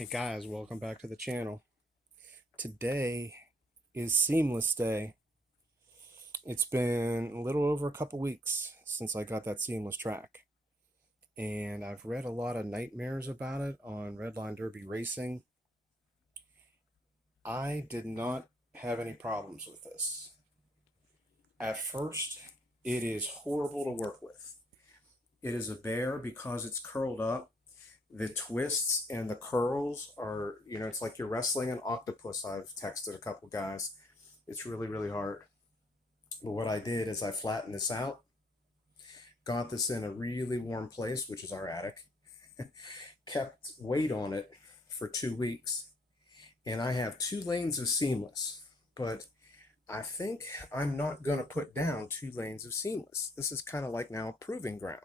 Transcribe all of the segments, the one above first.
Hey guys, welcome back to the channel. Today is Seamless Day. It's been a little over a couple weeks since I got that Seamless track. And I've read a lot of nightmares about it on Redline Derby Racing. I did not have any problems with this. At first, it is horrible to work with. It is a bear because it's curled up. The twists and the curls are, it's like you're wrestling an octopus. I've texted a couple guys. It's really, really hard. But what I did is I flattened this out, got this in a really warm place, which is our attic, kept weight on it for 2 weeks, and I have 2 lanes of seamless. But I think I'm not going to put down 2 lanes of seamless. This is kind of like now a proving ground.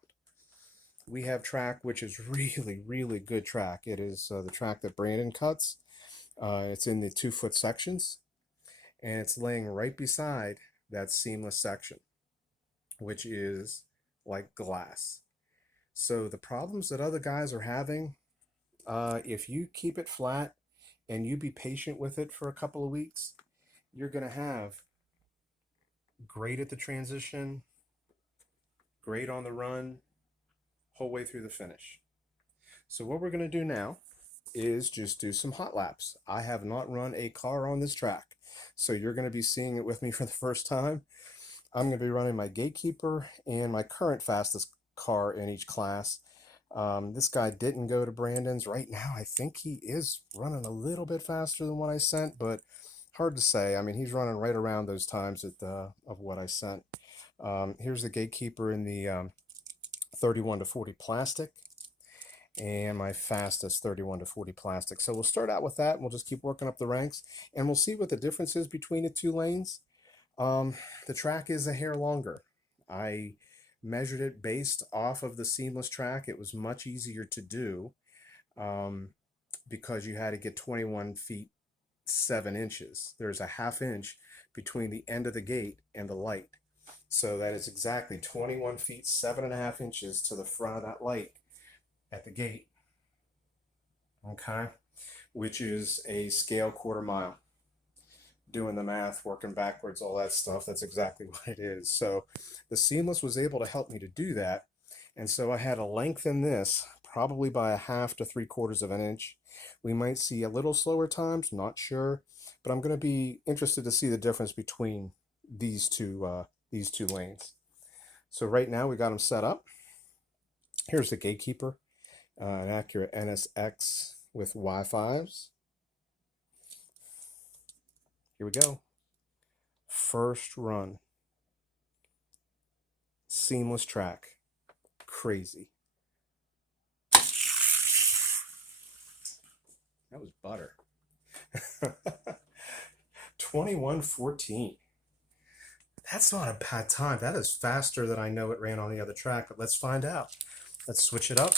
We have track, which is really, really good track. It is the track that Brandon cuts. It's in the 2-foot sections, and it's laying right beside that seamless section, which is like glass. So the problems that other guys are having, if you keep it flat and you be patient with it for a couple of weeks, you're going to have great at the transition, great on the run, whole way through the finish. So what we're going to do now is just do some hot laps. I have not run a car on this track, so you're going to be seeing it with me for the first time. I'm going to be running my gatekeeper and my current fastest car in each class. This guy didn't go to Brandon's. Right now, I think he is running a little bit faster than what I sent, but hard to say. I mean, he's running right around those times of what I sent. Here's the gatekeeper in the 31 to 40 plastic, and my fastest 31 to 40 plastic. So we'll start out with that, and we'll just keep working up the ranks, and we'll see what the difference is between the 2 lanes. The track is a hair longer. I measured it based off of the seamless track. It was much easier to do because you had to get 21 feet 7 inches. There's a ½ inch between the end of the gate and the light. So that is exactly 21 feet 7.5 inches to the front of that light at the gate. Okay, which is a scale 1/4 mile. Doing the math, working backwards, all that stuff, that's exactly what it is. So the seamless was able to help me to do that. And so I had to lengthen this probably by a ½ to 3/4 of an inch. We might see a little slower times, not sure, but I'm going to be interested to see the difference between these two lanes. So right now we got them set up. Here's the gatekeeper, an Acura NSX with Y5s. Here we go. First run. Seamless track. Crazy. That was butter. 21:14. That's not a bad time. That is faster than I know it ran on the other track, but let's find out. Let's switch it up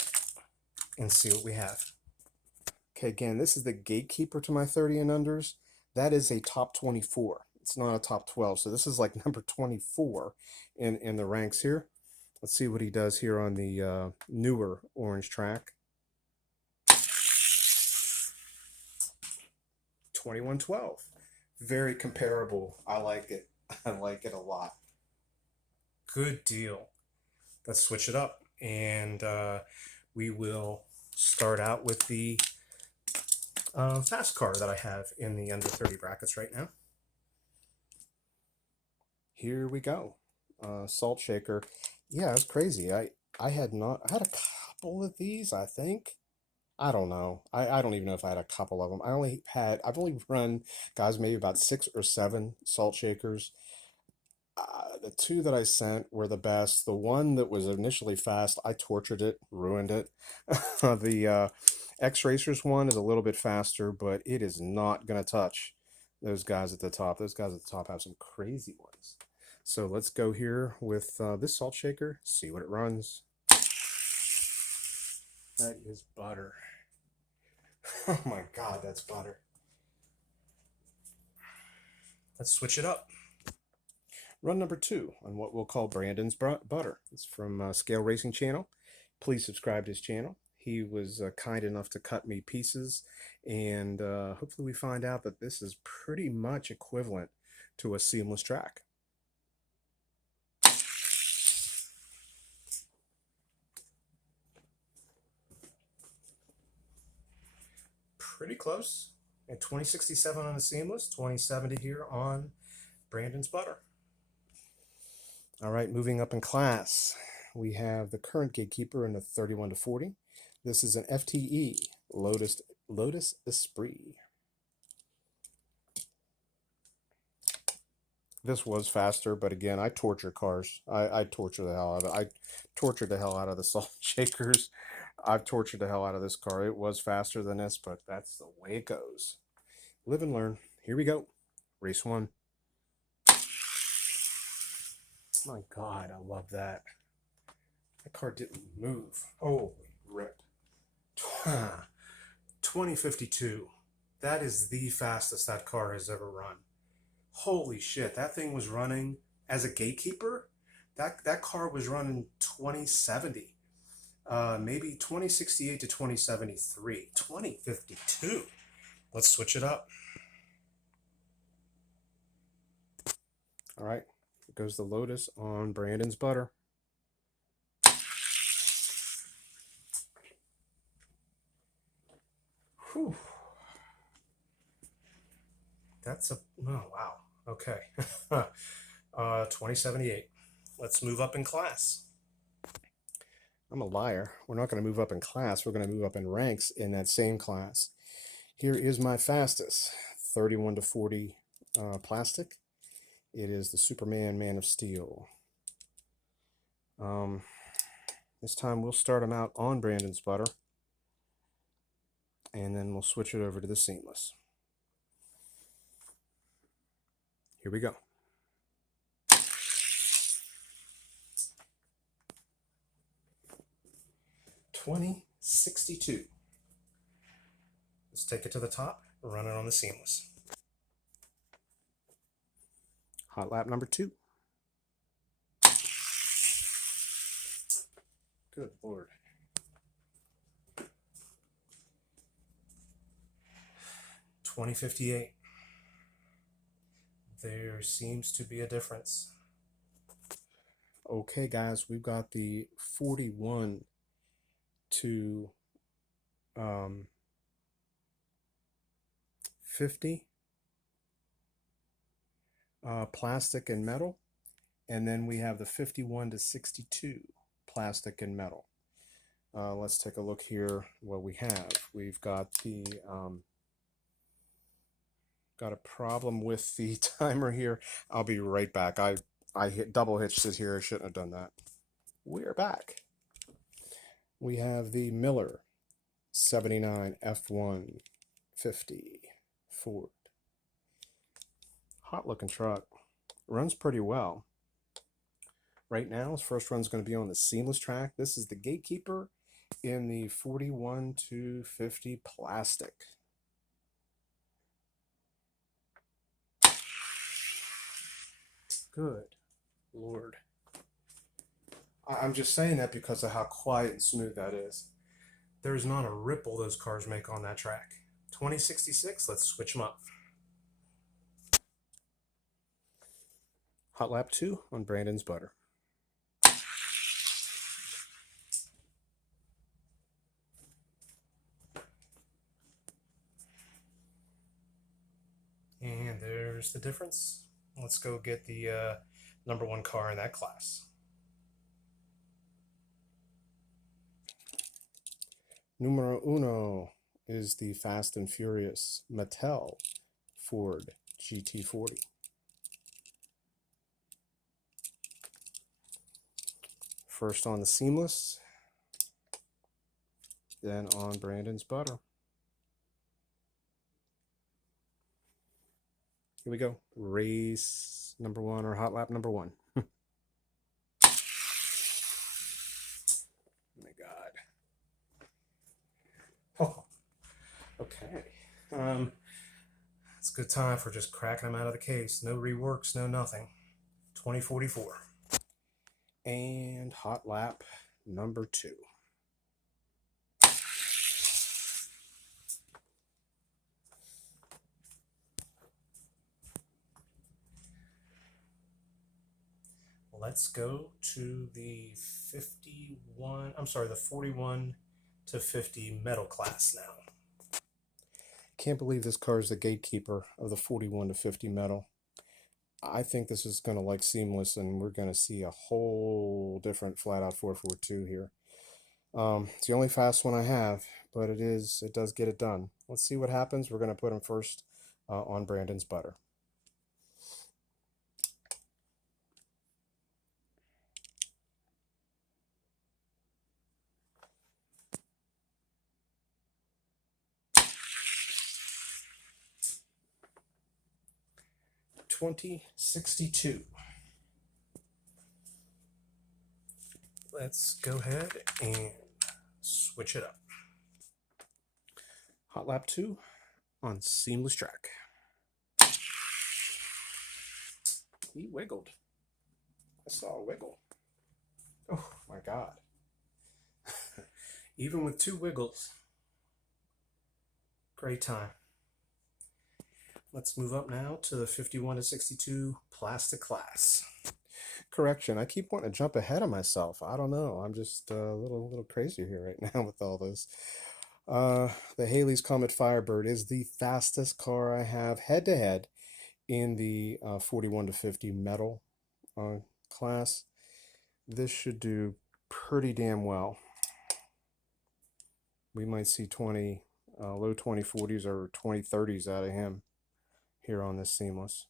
and see what we have. Okay, again, this is the gatekeeper to my 30 and unders. That is a top 24. It's not a top 12. So this is like number 24 in the ranks here. Let's see what he does here on the newer orange track. 21:12. Very comparable. I like it. I like it a lot. Good deal. Let's switch it up, and we will start out with the fast car that I have in the under 30 brackets right now. Here we go. Salt shaker. Yeah, it's crazy. I had a couple of these, I think. I don't know. I don't even know if I had a couple of them. I've only run, guys, maybe about 6 or 7 salt shakers. The 2 that I sent were the best. The one that was initially fast, I tortured it, ruined it. The X-Racers one is a little bit faster, but it is not going to touch those guys at the top. Those guys at the top have some crazy ones. So let's go here with this salt shaker, see what it runs. That is butter. Oh my God, that's butter. Let's switch it up. Run number 2 on what we'll call Brandon's butter. It's from Scale Racing Channel. Please subscribe to his channel. He was kind enough to cut me pieces, and hopefully we find out that this is pretty much equivalent to a seamless track. Pretty close. At 2067 on the seamless, 2070 here on Brandon's butter. All right, moving up in class, we have the current gatekeeper in the 31 to 40. This is an FTE, Lotus Esprit. This was faster, but again, I torture cars. I torture the hell out of it. I tortured the hell out of the salt shakers. I've tortured the hell out of this car. It was faster than this, but that's the way it goes. Live and learn. Here we go. Race 1. My God, I love that. That car didn't move. Holy rip. 2052. That is the fastest that car has ever run. Holy shit, that thing was running as a gatekeeper. That car was running 2070. Maybe 2068 to 2073. 2052. Let's switch it up. All right, here goes the Lotus on Brandon's butter. Whew. That's a, oh wow, okay. 2078. Let's move up in class. I'm a liar. We're not going to move up in class. We're going to move up in ranks in that same class. Here is my fastest, 31 to 40 plastic. It is the Superman Man of Steel. This time we'll start them out on Brandon's butter, and then we'll switch it over to the seamless. Here we go. $20.62. Let's take it to the top, run it on the seamless. Hot lap number 2. Good Lord. $20.58. There seems to be a difference. Okay, guys, we've got the 41 to 50 plastic and metal, and then we have the 51 to 62 plastic and metal. Let's take a look here. What we have, we've got the got a problem with the timer here. I'll be right back. I hit double hitched it here. I shouldn't have done that. We're back. We have the Miller 79 F150 Ford. Hot looking truck. Runs pretty well. Right now, his first run's going to be on the seamless track. This is the gatekeeper in the 41 to 50 plastic. Good Lord. I'm just saying that because of how quiet and smooth that is. There's not a ripple those cars make on that track. 2066, let's switch them up. Hot lap 2 on Brandon's butter. And there's the difference. Let's go get the number 1 car in that class. Numero uno is the Fast and Furious Mattel Ford GT40. First on the seamless, then on Brandon's butter. Here we go. Race number 1, or hot lap number 1. Oh my God. Oh, okay. It's a good time for just cracking them out of the case. No reworks, no nothing. 2044. And hot lap number 2. let's go to the 41 to 50 metal class now. Can't believe this car is the gatekeeper of the 41 to 50 metal. I think this is going to like seamless, and we're going to see a whole different flat out 442 here. It's the only fast one I have, but it does get it done. Let's see what happens. We're going to put him first on Brandon's butter. $20.62. Let's go ahead and switch it up. Hot lap 2 on seamless track. He wiggled. I saw a wiggle. Oh my God. Even with 2 wiggles, great time. Let's move up now to the 51 to 62 plastic class. Correction, I keep wanting to jump ahead of myself. I don't know. I'm just a little crazy here right now with all this. The Haley's Comet Firebird is the fastest car I have head-to-head in the 41 to 50 metal class. This should do pretty damn well. We might see low 2040s or 2030s out of him here on this seamless.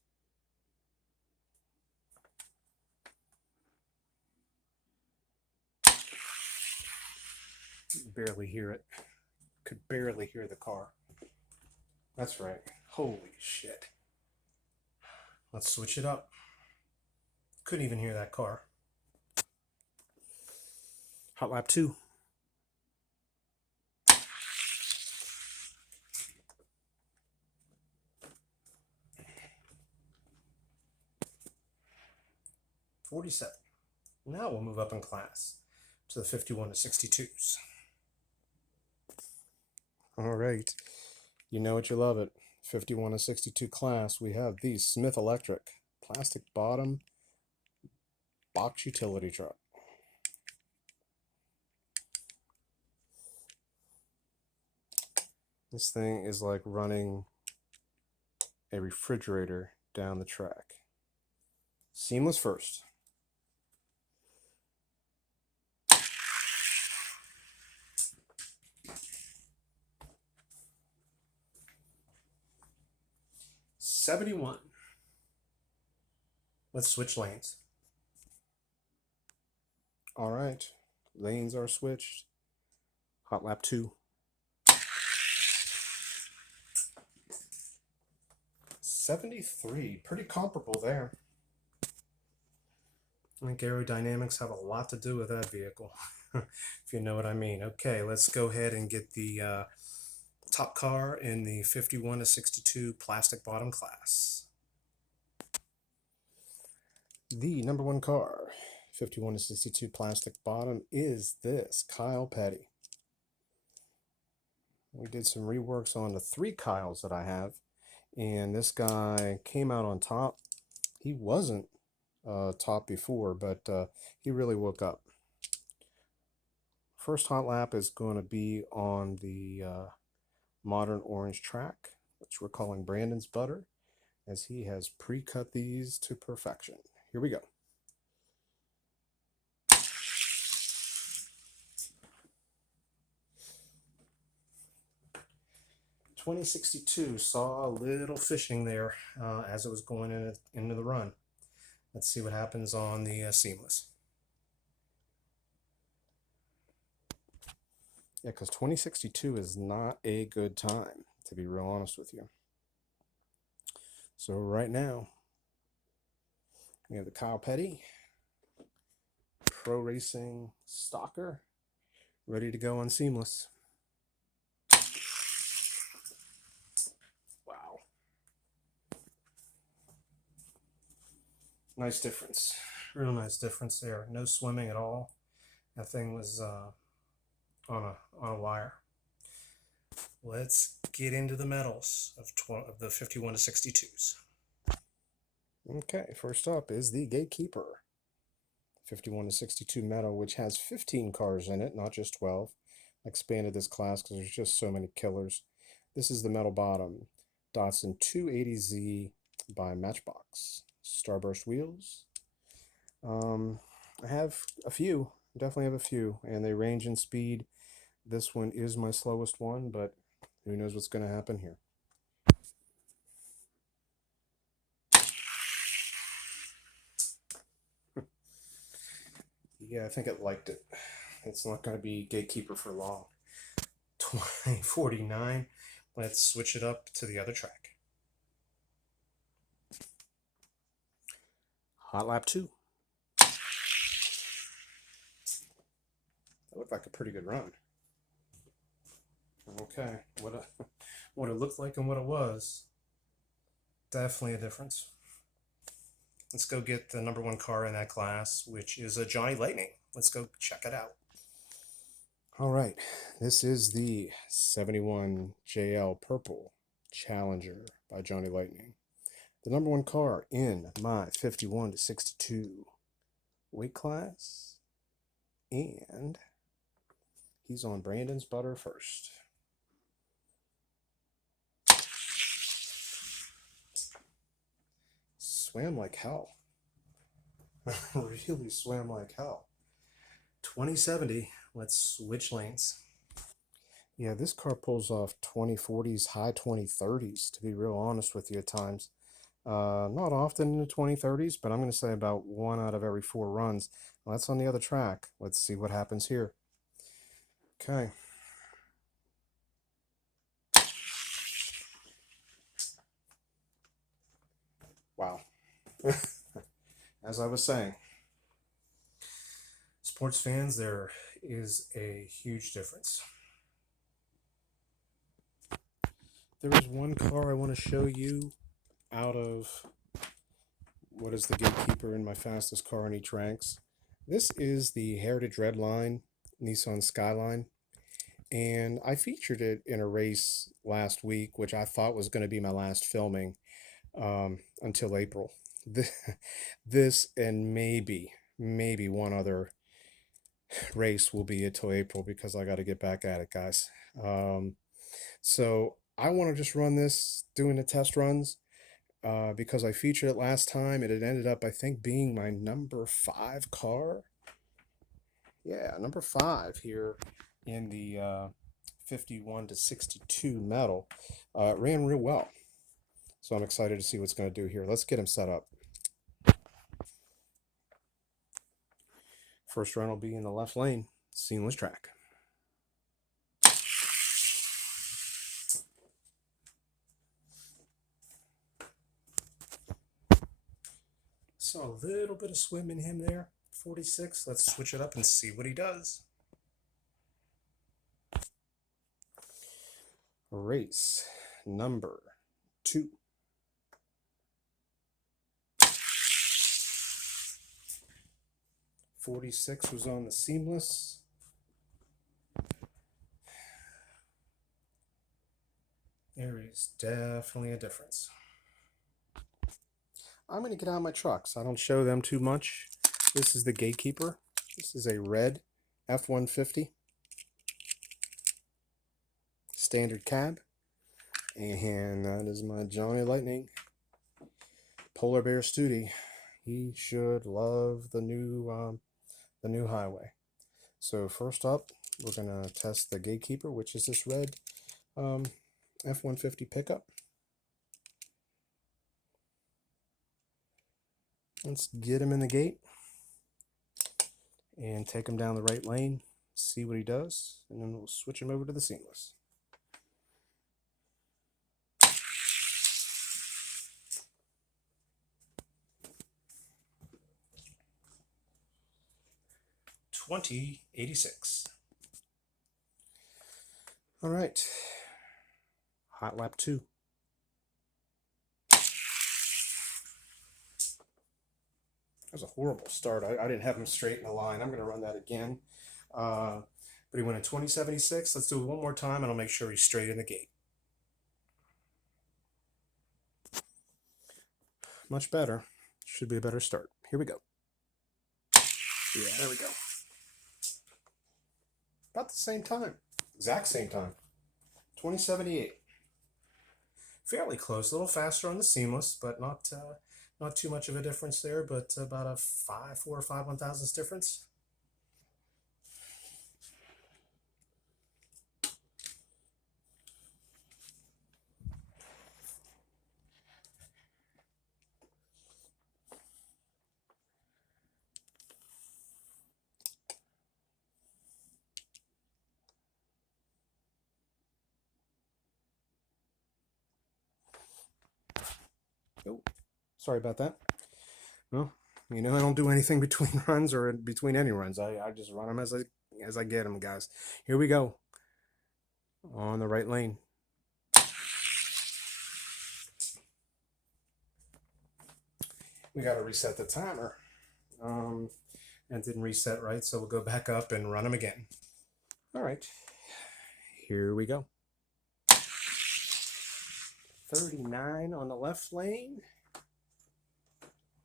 Barely hear it. Could barely hear the car. That's right. Holy shit. Let's switch it up. Couldn't even hear that car. Hot lap 2. $47. Now we'll move up in class to the 51 to 62s. All right. You know it, you love it. 51 to 62 class, we have the Smith Electric plastic bottom box utility truck. This thing is like running a refrigerator down the track. Seamless first. $71. Let's switch lanes. All right, lanes are switched. Hot lap 2. 73, pretty comparable there. I think aerodynamics have a lot to do with that vehicle, if you know what I mean. Okay, let's go ahead and get the top car in the 51 to 62 plastic bottom class. The number 1 car, 51 to 62 plastic bottom, is this Kyle Petty. We did some reworks on the 3 Kyles that I have, and this guy came out on top. He wasn't top before, but he really woke up. First hot lap is going to be on the modern orange track, which we're calling Brandon's butter, as he has pre-cut these to perfection. Here we go. $20.62 saw a little fishing there as it was going into the run. Let's see what happens on the seamless. Yeah, because 20.62 is not a good time, to be real honest with you. So right now, we have the Kyle Petty Pro Racing Stalker ready to go on seamless. Wow. Nice difference. Real nice difference there. No swimming at all. That thing was on a wire. Let's get into the metals of the 51 to 62s. Okay, first up is the Gatekeeper. 51 to 62 metal, which has 15 cars in it, not just 12. I expanded this class because there's just so many killers. This is the metal bottom. Datsun 280Z by Matchbox. Starburst wheels. I have a few, definitely have a few, and they range in speed. This one is my slowest one, but who knows what's going to happen here. Yeah, I think it liked it. It's not going to be gatekeeper for long. 2049. Let's switch it up to the other track. Hot lap 2. That looked like a pretty good run. Okay, what it looked like and what it was, definitely a difference. Let's go get the number 1 car in that class, which is a Johnny Lightning. Let's go check it out. All right, this is the 71 JL Purple Challenger by Johnny Lightning. The number 1 car in my 51 to 62 weight class. And he's on Brandon's butter first. Swam like hell. Really swam like hell. 2070. Let's switch lanes. Yeah, this car pulls off 2040s, high 2030s, to be real honest with you at times. Not often in the 2030s, but I'm going to say about 1 out of every 4 runs. Well, that's on the other track. Let's see what happens here. Okay. Wow. As I was saying, sports fans, there is a huge difference. There is one car I want to show you out of what is the gatekeeper in my fastest car in each ranks. This is the Heritage Redline Nissan Skyline, and I featured it in a race last week, which I thought was going to be my last filming until April. This and maybe one other race will be until April, because I got to get back at it, guys. So I want to just run this, doing the test runs, because I featured it last time. It had ended up, I think, being my number 5 car. Yeah, number 5 here in the 51 to 62 metal. It ran real well. So I'm excited to see what's going to do here. Let's get him set up. First run will be in the left lane, seamless track. So a little bit of swim in him there, 46. Let's switch it up and see what he does. Race number 2. .46 was on the seamless. There is definitely a difference. I'm going to get out of my trucks. I don't show them too much. This is the gatekeeper. This is a red F-150 standard cab. And that is my Johnny Lightning Polar Bear Studi. He should love the new highway. So first up, we're going to test the gatekeeper, which is this red F-150 pickup. Let's get him in the gate and take him down the right lane, see what he does, and then we'll switch him over to the seamless. .2086. All right, hot lap 2. That was a horrible start. I didn't have him straight in the line. I'm going to run that again. But he went in 2076. Let's do it one more time, and I'll make sure he's straight in the gate. Much better. Should be a better start. Here we go. Yeah, there we go. About the same time. Exact same time. 2078. Fairly close. A little faster on the seamless, but not too much of a difference there, but about a 4 or 5 1,000ths difference. Oh, sorry about that. Well, I don't do anything between runs or between any runs. I just run them as I get them, guys. Here we go. On the right lane. We got to reset the timer. And didn't reset right, so we'll go back up and run them again. All right. Here we go. 39 on the left lane.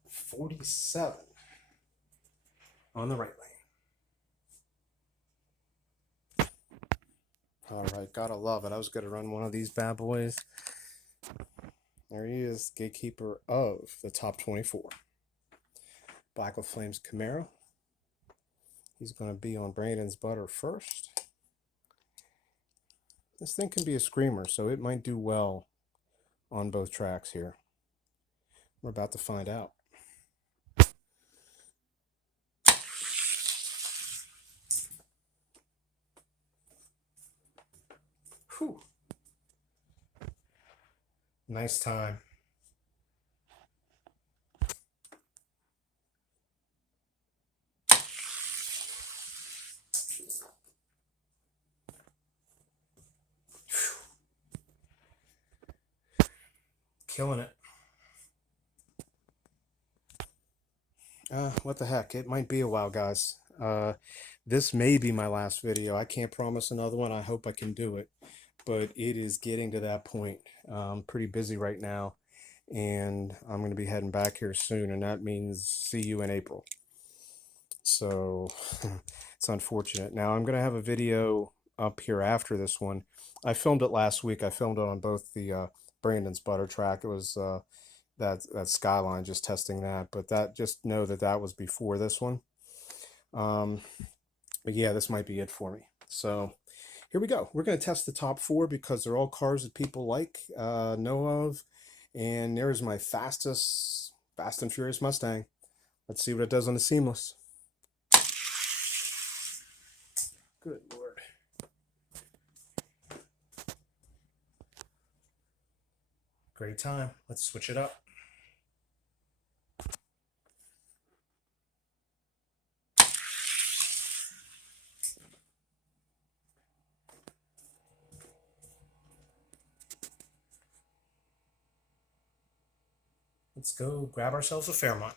47 on the right lane. All right, gotta love it. I was gonna run one of these bad boys. There he is, gatekeeper of the top 24. Black with Flames Camaro. He's gonna be on Brandon's butter first. This thing can be a screamer, so it might do well on both tracks here. We're about to find out. Whew. Nice time. Killing it. What the heck? It might be a while, guys. This may be my last video. I can't promise another one. I hope I can do it. But it is getting to that point. I'm pretty busy right now. And I'm going to be heading back here soon. And that means see you in April. So it's unfortunate. Now I'm going to have a video up here after this one. I filmed it last week. I filmed it on both the Brandon's butter track. It was that Skyline, just testing that. But that, just know that that was before this one. But yeah, this might be it for me. So here we go. We're going to test the top 4 because they're all cars that people like, know of. And there's my Fast and Furious Mustang. Let's see what it does on the seamless. Good Lord. Great time. Let's switch it up. Let's go grab ourselves a Fairmont.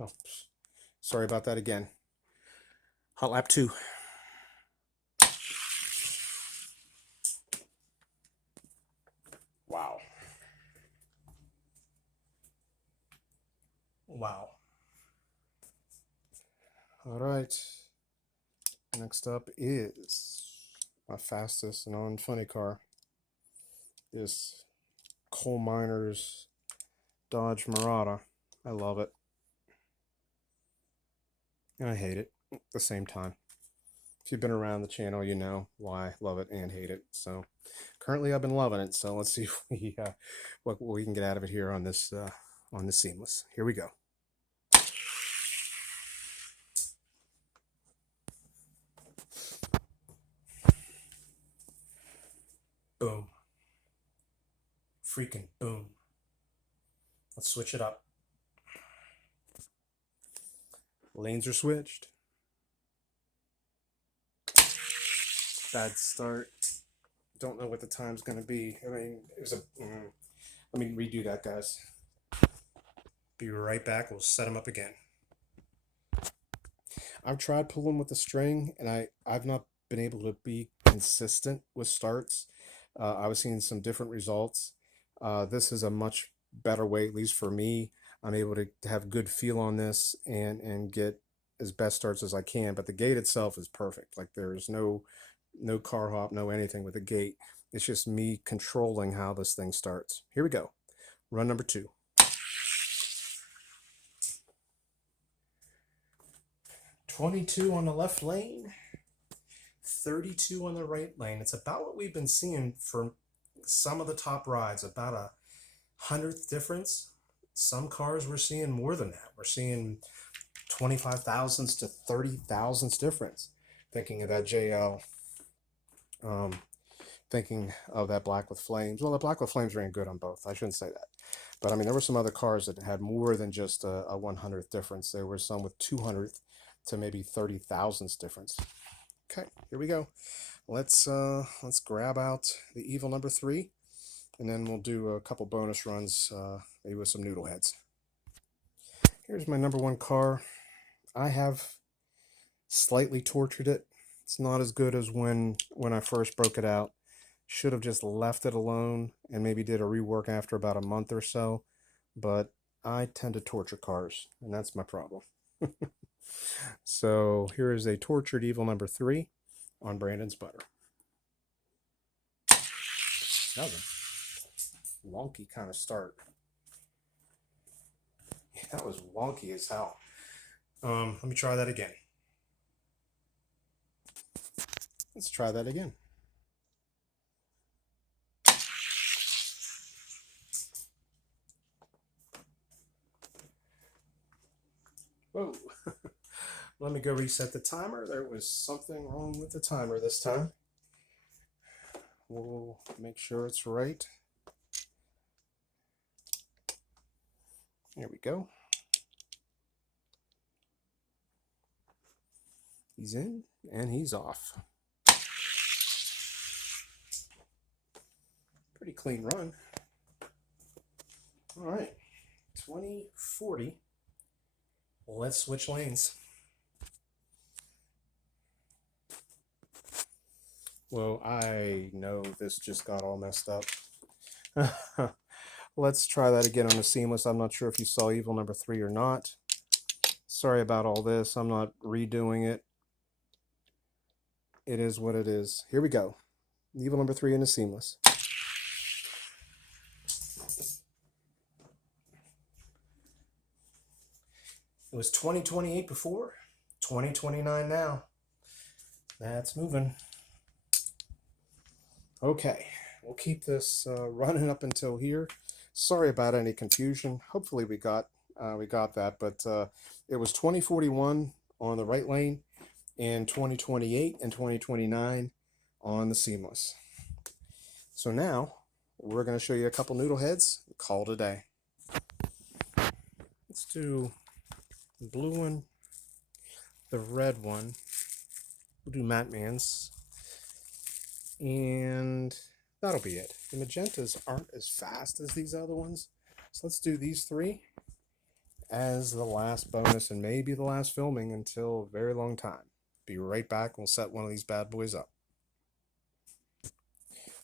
Oh, sorry about that again. Hot lap 2. Wow. Wow. All right. Next up is my fastest and unfunny car. This Coal Miners Dodge Murata. I love it. And I hate it at the same time. If you've been around the channel, you know why I love it and hate it. So currently I've been loving it. So let's see if what we can get out of it here on this seamless. Here we go. Boom. Freaking boom. Let's switch it up. Lanes are switched. Bad start. Don't know what the time's going to be. I mean, it was Let me redo that, guys. Be right back. We'll set them up again. I've tried pulling with the string, and I've not been able to be consistent with starts. I was seeing some different results. This is a much better way, at least for me. I'm able to have good feel on this and get as best starts as I can. But the gate itself is perfect. Like there's no car hop, no anything with the gate. It's just me controlling how this thing starts. Here we go. Run number 2. 22 on the left lane, 32 on the right lane. It's about what we've been seeing for some of the top rides, about a 100th difference. Some cars we're seeing more than that. We're seeing 25 thousandths to 30 thousandths difference. Thinking of that JL, thinking of that Black with Flames. Well, the Black with Flames ran good on both. I shouldn't say that. But I mean, there were some other cars that had more than just a 100th difference. There were some with 200th to maybe 30 thousandths difference. Okay, here we go. Let's grab out the evil number 3, and then we'll do a couple bonus runs, maybe with some noodle heads. Here's my number 1 car. I have slightly tortured it. It's not as good as when I first broke it out. Should have just left it alone and maybe did a rework after about a month or so. But I tend to torture cars, and that's my problem. So here is a tortured evil number 3 on Brandon's butter. That was a wonky kind of start. That was wonky as hell. Let me try that again. Let's try that again. Whoa. Let me go reset the timer. There was something wrong with the timer this time. We'll make sure it's right. There we go. He's in and he's off. Pretty clean run. All right, 2040. Let's switch lanes. Well, I know this just got all messed up. Let's try that again on the seamless. I'm not sure if you saw evil number 3 or not. Sorry about all this. I'm not redoing it. It is what it is. Here we go. Evil number 3 in the seamless. It was 2028 before, 2029 now. That's moving. Okay, we'll keep this running up until here. Sorry about any confusion. Hopefully we got that, but it was 2041 on the right lane and 2028 and 2029 on the seamless. So now we're going to show you a couple noodle heads and call it a day. Let's do the blue one, the red one. We'll do Matte Man's, and that'll be it. The magentas aren't as fast as these other ones, so let's do these 3 as the last bonus and maybe the last filming until a very long time. Be right back. We'll set one of these bad boys up.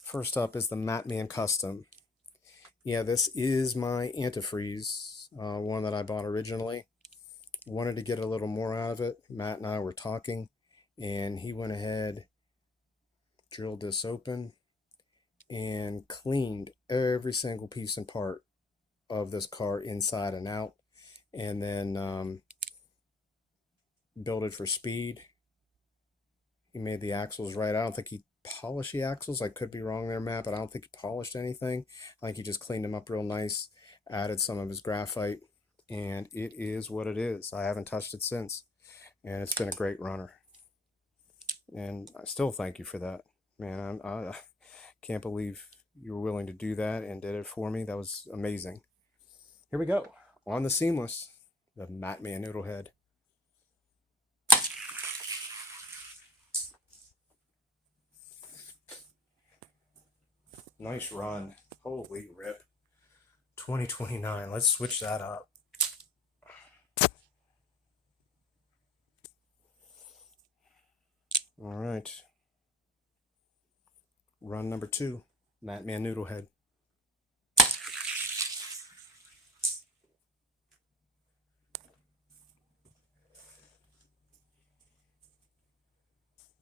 First up is the Matte Man Custom. Yeah, this is my antifreeze, one that I bought originally. Wanted to get a little more out of it. Matt and I were talking, and he went ahead, drilled this open, and cleaned every single piece and part of this car inside and out, and then built it for speed. He made the axles right. I don't think he polished the axles. I could be wrong there, Matt, but I don't think he polished anything. I think he just cleaned them up real nice, added some of his graphite, and it is what it is. I haven't touched it since, and it's been a great runner. And I still thank you for that, man. I can't believe you were willing to do that and did it for me. That was amazing. Here we go. On the seamless, the Matte Man Noodle Head. Nice run. Holy rip. 2029. Let's switch that up. All right. Run number 2, Madman Noodle Head.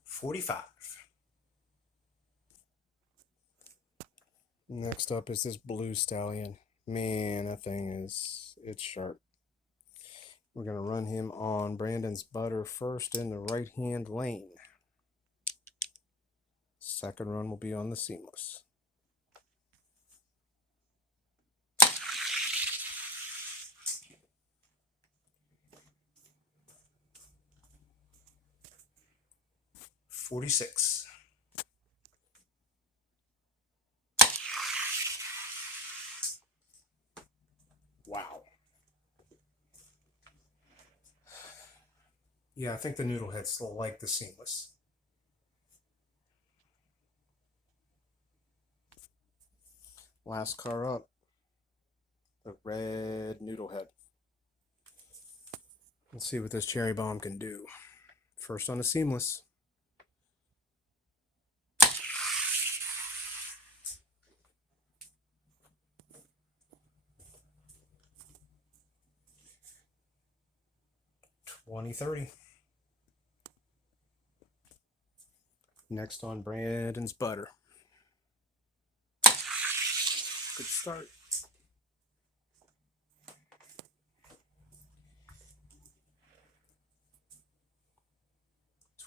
$45. Next up is this blue stallion. Man, that thing it's sharp. We're going to run him on Brandon's butter first in the right-hand lane. Second run will be on the seamless. $46. Wow. Yeah, I think the noodle heads still like the seamless. Last car up, the red noodle head. Let's see what this cherry bomb can do. First on the seamless. $20.30. Next on Brandon's butter. Good start.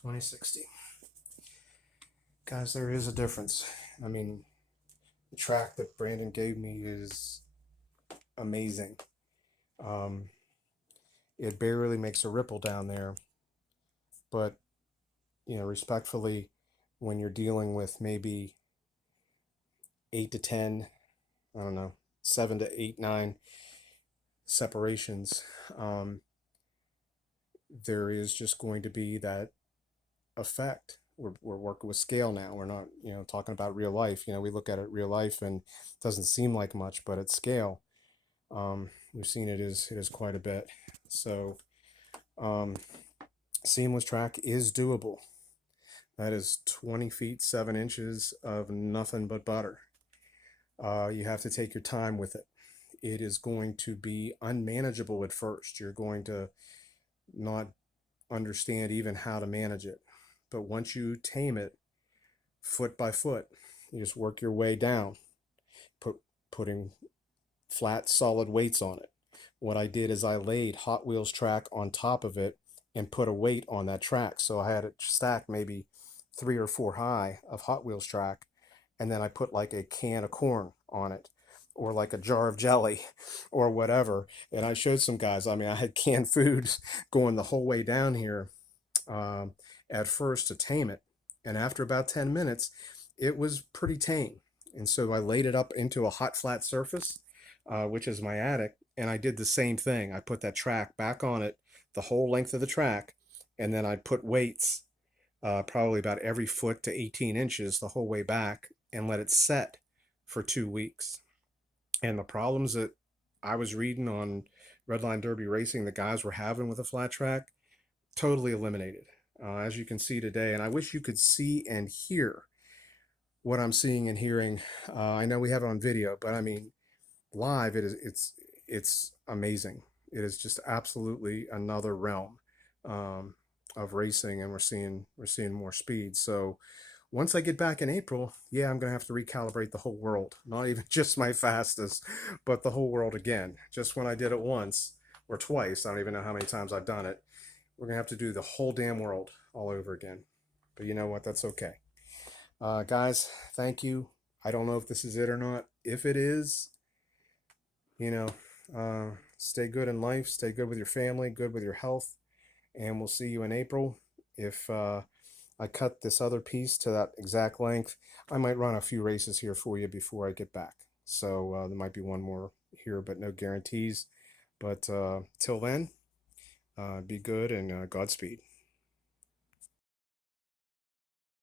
$20.60. Guys, there is a difference. I mean, the track that Brandon gave me is amazing. It barely makes a ripple down there, but you know, respectfully, when you're dealing with maybe 8 to 10, I don't know, 7 to 8, 9 separations, there is just going to be that effect. We're working with scale now. We're not, you know, talking about real life. You know, we look at it real life and it doesn't seem like much, but at scale, we've seen it is quite a bit. So seamless track is doable. That is 20 feet 7 inches of nothing but butter. You have to take your time with it. It is going to be unmanageable at first. You're going to not understand even how to manage it. But once you tame it foot by foot, you just work your way down, putting flat, solid weights on it. What I did is I laid Hot Wheels track on top of it and put a weight on that track. So I had it stacked maybe 3 or 4 high of Hot Wheels track, and then I put like a can of corn on it, or like a jar of jelly, or whatever. And I showed some guys, I mean, I had canned foods going the whole way down here at first to tame it. And after about 10 minutes, it was pretty tame. And so I laid it up into a hot flat surface, which is my attic, and I did the same thing. I put that track back on it, the whole length of the track, and then I put weights probably about every foot to 18 inches the whole way back, and let it set for 2 weeks. And the problems that I was reading on Redline Derby Racing the guys were having with a flat track, totally eliminated, as you can see today. And I wish you could see and hear what I'm seeing and hearing. I know we have it on video, but I mean, live, it's amazing. It is just absolutely another realm of racing, and we're seeing more speed. So once I get back in April, yeah, I'm gonna have to recalibrate the whole world, not even just my fastest, but the whole world again. Just when I did it once or twice, I don't even know how many times I've done it, we're gonna have to do the whole damn world all over again. But you know what, that's okay. Guys, thank you. I don't know if this is it or not. If it is, you know, stay good in life, stay good with your family, good with your health, and we'll see you in April. If I cut this other piece to that exact length, I might run a few races here for you before I get back. So there might be one more here, but no guarantees. But till then, be good and Godspeed.